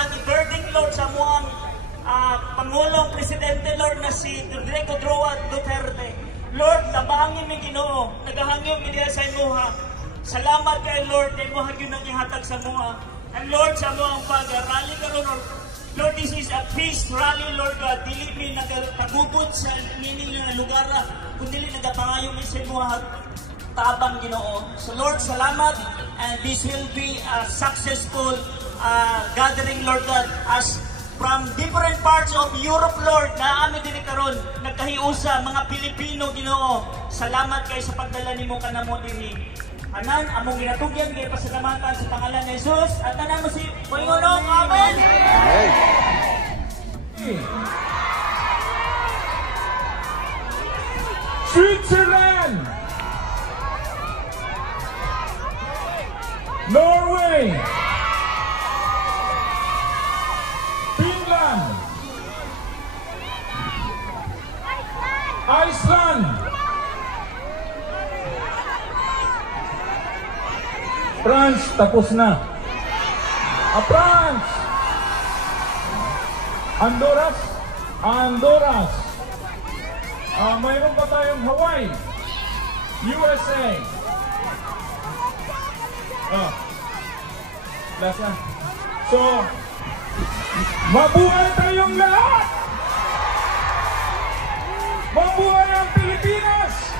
ilahang i-verdict, Lord, sa muang Pangulong Presidente, Lord, na si Rodrigo Roa Duterte. Lord, labangin mi Ginoo, nagahangyo mi diha sa imuha. Salamat kay Lord, kay mo hagyo nang ihatag sa muha. And Lord, sa muang pag-rally karon, Lord, this is a peace rally, Lord God. Dili mi nagtagubod sa meaning na lugar, kundi nagapangayo mi sa imuha tabang Ginoo. So Lord, salamat, and this will be a successful gathering, Lord God, as from different parts of Europe, Lord, na amin din karon nagkahiusa mga Pilipino, Ginoo. Salamat kay sa pagdala nimo kanamo dinhi. Anan among ginatugyan kay pasalamatan sa pangalan ni Jesus at tanan mo si Panginoon. Amen. Switzerland, Norway, Finland, Iceland, France, tapos na. France, Honduras, mayroon pa tayong Hawaii, USA. Last na. So, mabuhay tayong lahat! Mabuhay ang Pilipinas!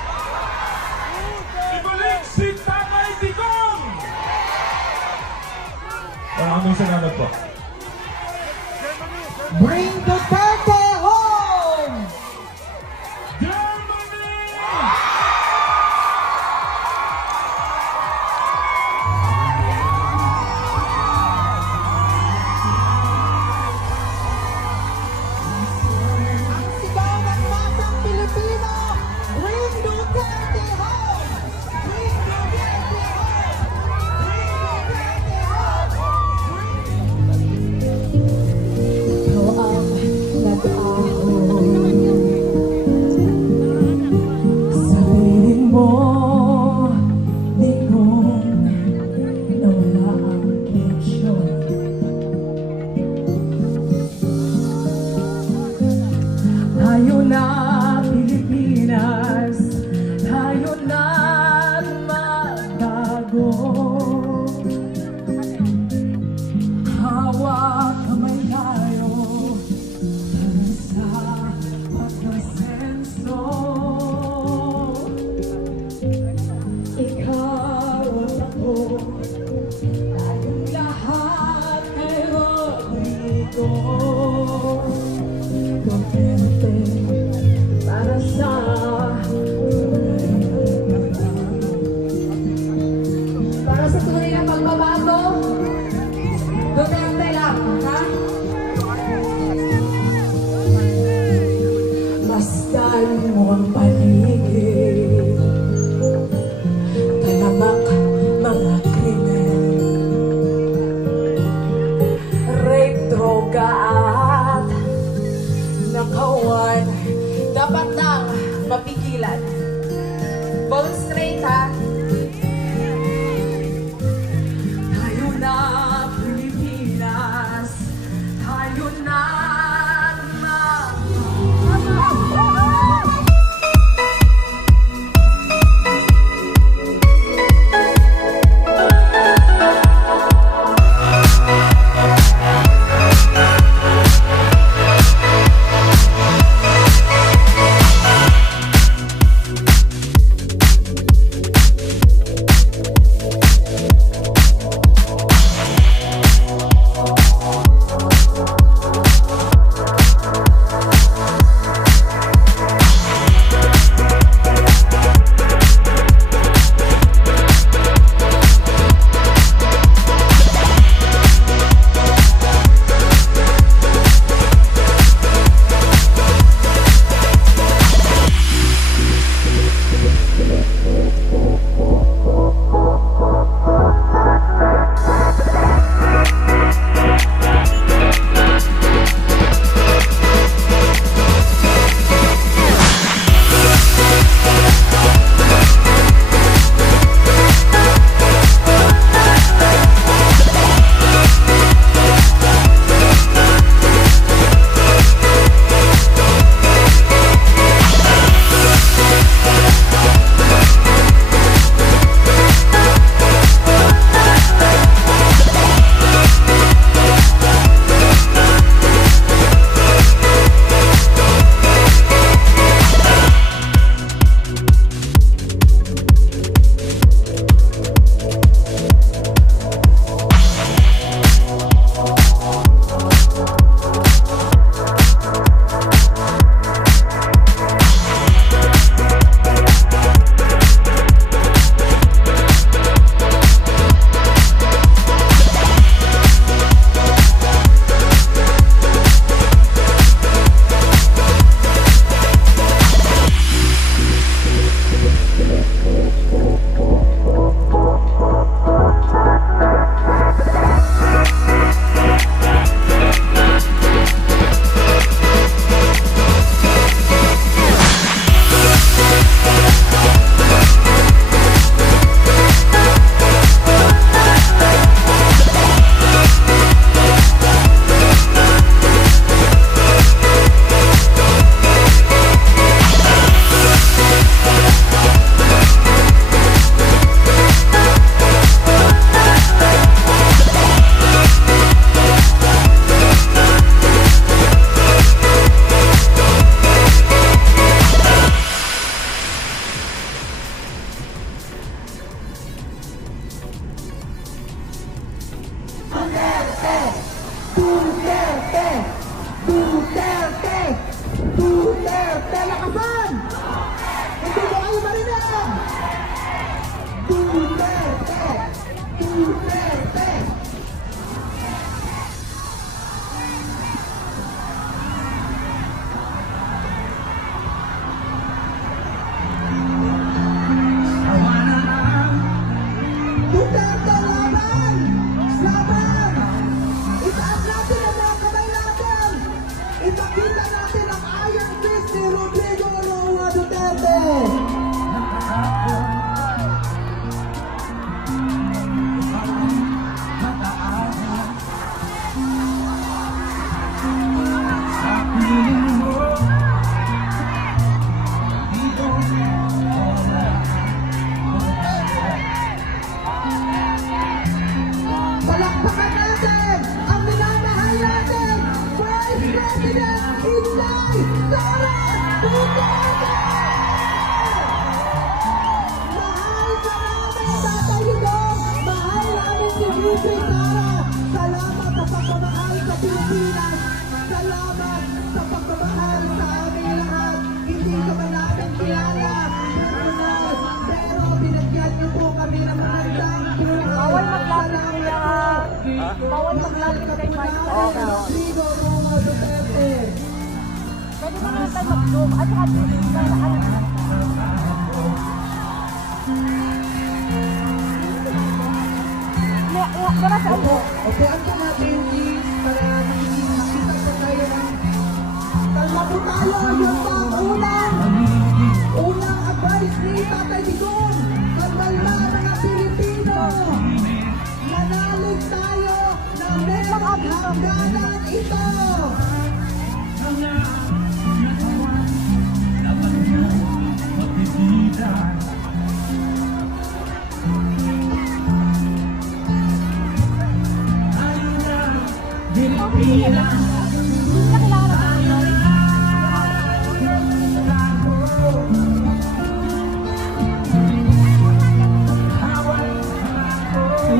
Ibalik si Tatay Digong! Maraming salamat po. Bring Duterte home! Germany! Sigaw ng masang Pilipino! Bring Duterte home! Bring Duterte home! Bring Duterte home! Ikaw ang nag-ahon. Sabihin mo, Digong, na wala ang eleksyon. Tayo na Pilipinas, tayo na magbago. Hawak kamay tayo para sa pagkasenso. Ikaw at ako, tayong lahat ay Rodrigo Duterte para sa tunay na pagbabago. Duterte lang, ha? Masdan mo ang paligid, talamak mga krimen, rape, droga, paglalang na paglalang Rodrigo Roa Duterte. Pwede mo naman tayo mag-zoom at saka Upuan po natin please para makikita po tayo ng kalma po tayo. Yun po ang unang advice ni Tatay Digong. Kalma mga Pilipino. Manalig tayo ng merong hangganan ito.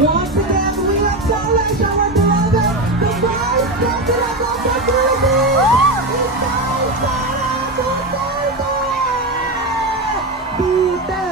Once again, we acknowledge our beloved, the Vice President of the Philippines, Inday Sara Duterte! Duterte!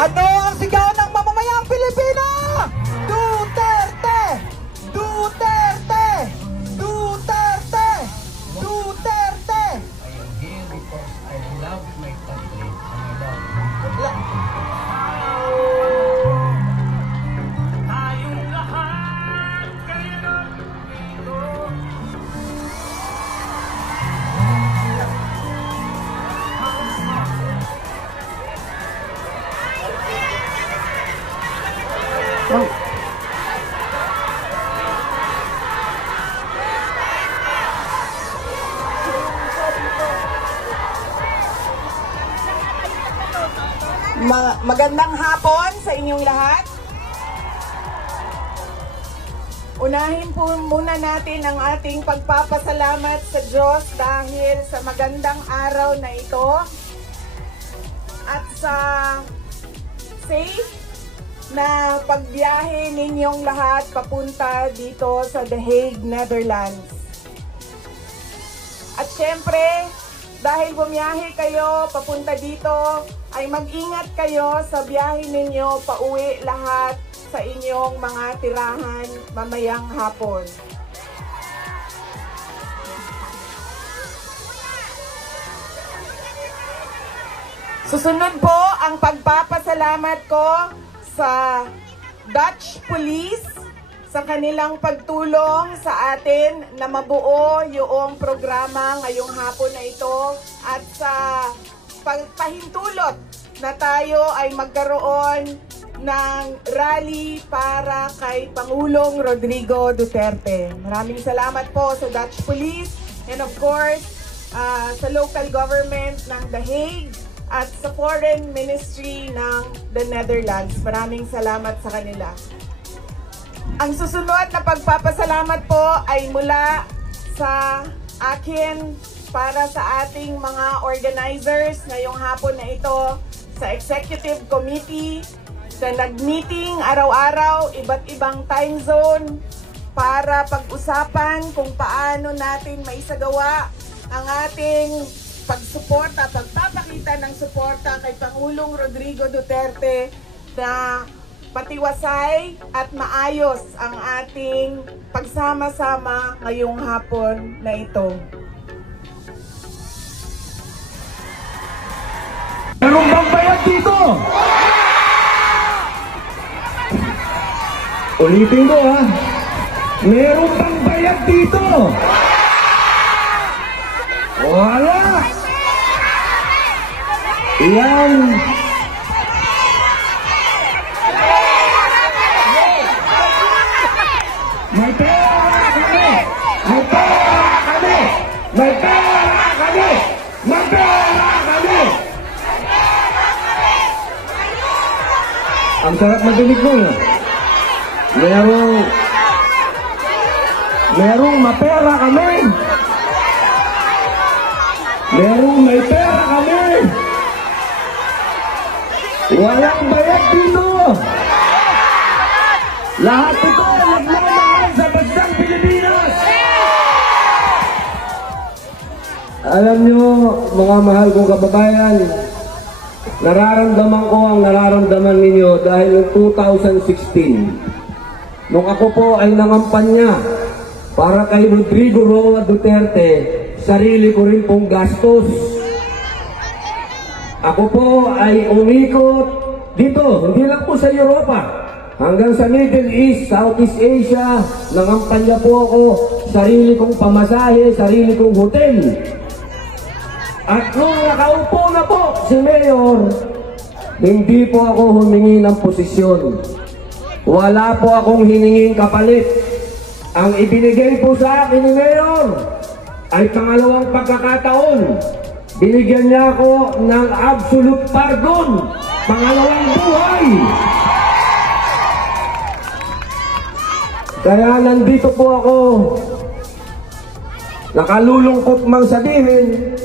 Ano ang sigaw ng mamamayang Pilipino? Duterte! Duterte! Duterte! Duterte! I am here because I love my country and I love Tayong lahat kayo dito. Magandang hapon sa inyong lahat. Unahin po muna natin ang ating pagpapasalamat sa Diyos dahil sa magandang araw na ito at sa safe na pagbiyahe ninyong lahat papunta dito sa The Hague, Netherlands. At syempre, dahil bumiyahe kayo papunta dito, ay mag-ingat kayo sa biyahe ninyo pauwi lahat sa inyong mga tirahan mamayang hapon. Susunod po ang pagpapasalamat ko sa Dutch Police sa kanilang pagtulong sa atin na mabuo yung programa ngayong hapon na ito at sa pagpahintulot na tayo ay magkaroon ng rally para kay Pangulong Rodrigo Duterte. Maraming salamat po sa Dutch Police and of course sa local government ng The Hague at sa Foreign Ministry ng the Netherlands. Maraming salamat sa kanila. Ang susunod na pagpapasalamat po ay mula sa akin para sa ating mga organizers ngayong hapon na ito sa Executive Committee na nag-meeting araw-araw, iba't ibang time zone para pag-usapan kung paano natin maisagawa ang ating pagsuporta, pagpapakita ng suporta kay Pangulong Rodrigo Duterte na patiwasay at maayos ang ating pagsama-sama ngayong hapon na ito. Meron bang bayad dito? Ulitin ko ha. Meron bang bayad dito? Wala! Yan. May pera kami! May pera kami! May pera kami! May pera kami! Ang sarap madinig mo yun. Merong mapera kami! Merong may pera kami! Walang bayad dito! Lahat ito nagmamahal sa bansang Pilipinas! Alam nyo, mga mahal kong kababayan, nararamdaman ko ang nararamdaman ninyo dahil noong 2016, nung ako po ay nangampanya para kay Rodrigo Roa Duterte, sarili ko rin pong gastos. Ako po ay umikot dito, hindi lang po sa Europa, hanggang sa Middle East, Southeast Asia, nangampanya po ako, sarili kong pamasahe, sarili kong hotel. At nung nakaupo na po si Mayor, hindi po ako humingi ng posisyon. Wala po akong hininging kapalit. Ang ibinigay po sa akin ni Mayor ay pangalawang pagkakataon. Binigyan niya ako ng absolute pardon, pangalawang buhay. Kaya nandito po ako, nakalulungkot mang sabihin,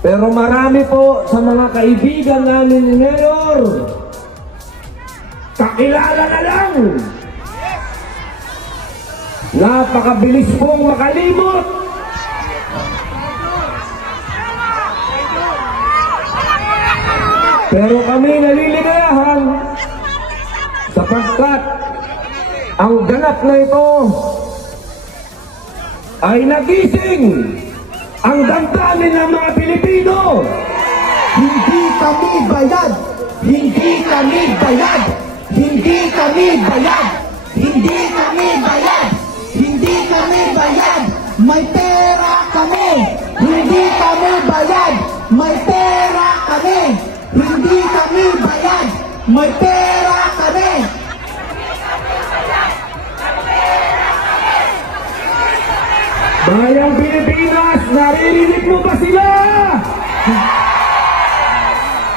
pero marami po sa mga kaibigan namin ni Mayor, kakilala na lang. Napakabilis pong makalimot. Pero kami naliligayahan sapagkat ang ganap na ito ay nagising ang damdamin ng mga Pilipino. Hindi kami bayad! Hindi kami bayad! Hindi kami bayad! Hindi kami bayad! Hindi kami bayad! May pera kami! Hindi kami bayad! May pera kami! Hindi kami bayad! May pera kami! Bayang Pilipinas, naririnig mo ba sila?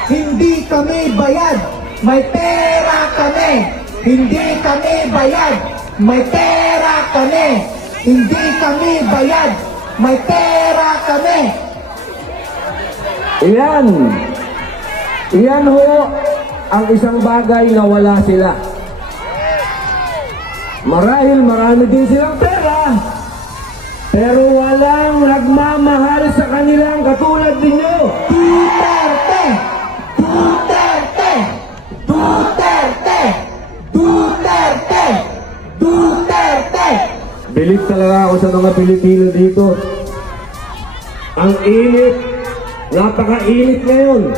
Hindi kami bayad! May pera kami! Hindi kami bayad! May pera kami! Hindi kami bayad! May pera kami! Iyan ho ang isang bagay na wala sila. Marahil marami din silang pera, pero walang nagmamahal sa kanilang katulad ninyo. Duterte! Duterte! Duterte! Duterte! Duterte! Bilib talaga ako sa mga Pilipino dito. Ang init, napaka-init ngayon.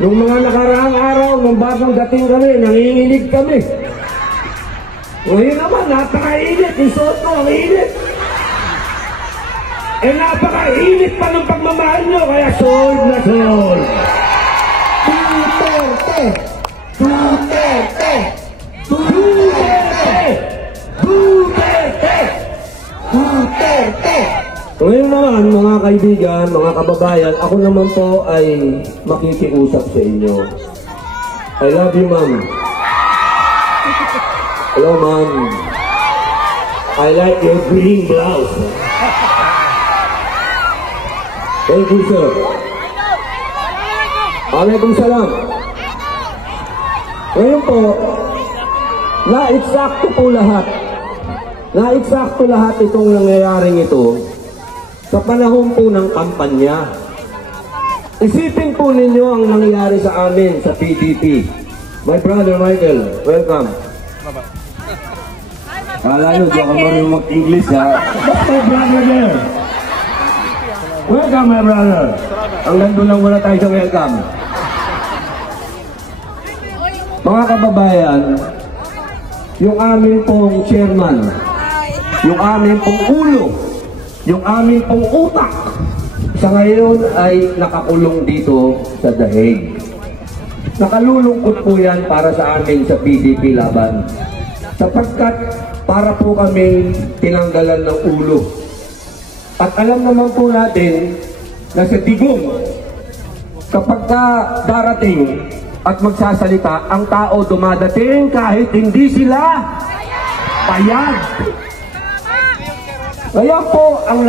Nung mga nakaraang araw, nung bagong dating kami, nanginginig kami. Ngayon naman, napaka-init. Isuot ko, ang init. Eh, napaka-init pa ng pagmamahal nyo, kaya sold na sold. Duterte! Duterte! Duterte! Duterte! Duterte! Ngayon naman, mga kaibigan, mga kababayan, ako naman po ay makikiusap sa inyo. I love you, ma'am. Hello, ma'am. I like your green blouse. Thank you, sir. Waalaikumsalam. Ngayon po, na-eksakto po lahat. Na-eksakto lahat itong nangyayaring ito sa panahon po ng kampanya. Isipin po ninyo ang nangyari sa amin sa PDP. My brother Michael, welcome. Kala nyo, di ako marunong mag-English ha. What's my brother there? Welcome, my brother. Ang nandun lang muna tayo sa welcome. Mga kababayan, yung amin pong chairman, yung amin pong ulo, yung amin pong utak, sa ngayon ay nakakulong dito sa Dahig. Nakalulungkot po yan para sa amin sa PDP Laban. Sapagkat para po kami tinanggalan ng ulo. At alam naman po natin na sa Digong, kapag ka darating at magsasalita, ang tao dumadating kahit hindi sila payag. Kaya po ang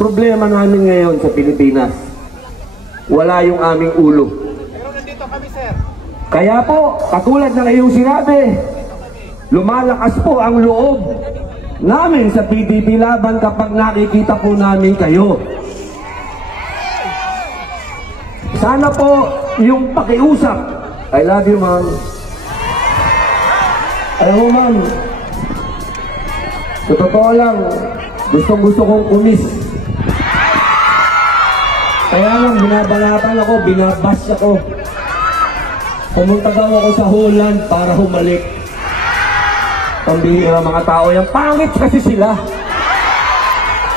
problema namin ngayon sa Pilipinas, wala yung aming ulo. Pero nandito kami, sir. Kaya po, katulad ng iyong sinabi, lumalakas po ang loob namin sa PDP Laban kapag nakikita po namin kayo. Sana po yung pakiusap. I love you, ma'am. Alam mo, ma'am, sa totoo lang, gustong-gusto kong kumis. Kaya lang, binabanatan ako, binabash ako. Pumunta daw ako sa Holland para humalik. Pambihira mga tao yan. Pangit kasi sila.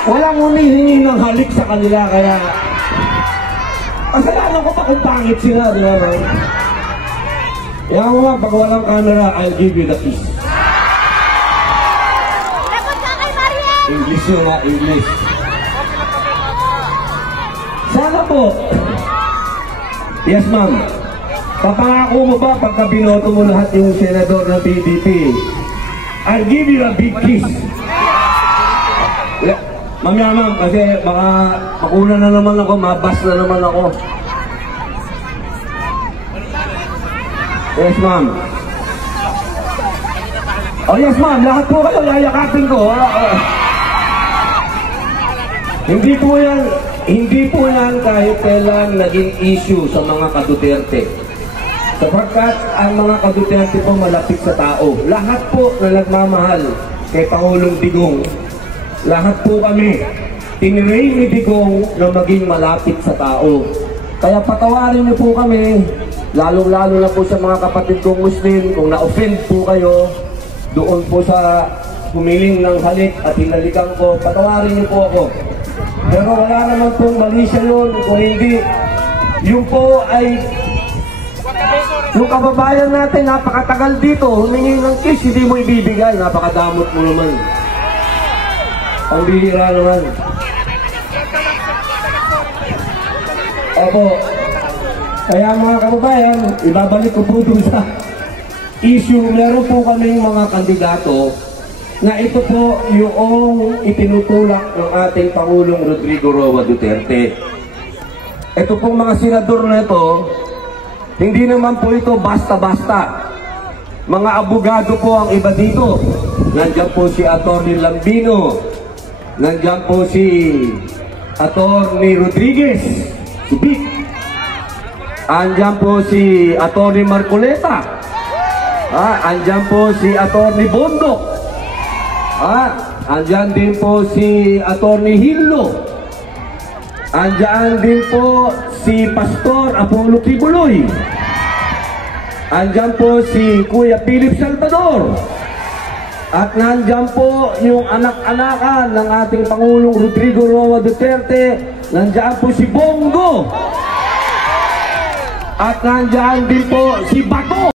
Walang humihingi ng halik sa kanila, kaya kasalanan ko pa kung pangit sila, di ba, man? Kaya mo nga, pag walang camera, I'll give you the kiss. Lagot ka kay Mariel! English yun nga, English. Sana po. Yes, ma'am. Papangako mo ba pagka binoto mo lahat yung senador ng PDP? I'll give you a big kiss. Mamaya, ma'am, kasi baka makuna na naman ako, mabas na naman ako. Yes, ma'am. Oh, yes, ma'am. Lahat po kayo, yayakapin ko. Hindi po yan kahit kailan naging issue sa mga ka-Duterte. Sapagkat ang mga ka-Duterte po malapit sa tao. Lahat po na nagmamahal kay Pangulong Digong, lahat po kami tinirain ni Digong na maging malapit sa tao. Kaya patawarin niyo po kami, lalong-lalo na po sa mga kapatid kong Muslim, kung na-offend po kayo doon po sa humiling ng halik at hinalikan ko, patawarin niyo po ako. Pero wala naman pong mali siya yun, kung hindi, yun po ay yung kababayan natin, napakatagal dito, humingi ng kiss, hindi mo ibibigay, napakadamot mo naman. Ang bihira naman. Opo. Kaya mga kababayan, ibabalik ko po dun sa issue. Meron po kaming mga kandidato na ito po yung itinutulak ng ating Pangulong Rodrigo Roa Duterte. Ito pong mga senador na ito, hindi naman po ito basta-basta. Mga abogado po ang iba dito. Nandiyan po si Atty. Lambino. Nandiyan po si Atty. Rodriguez. Si Vic. Andiyan po si Atty. Marcoleta. Andiyan po si Atty. Bondok. Andiyan din po si Atty. Hillo. Andiyan din po si Pastor Apollo Kibuloy. Andiyan po si Kuya Philip Salvador. At nandyan po yung anak-anakan ng ating Pangulong Rodrigo Roa Duterte. Nandyan po si Bongo. At nandyan din po si Bato.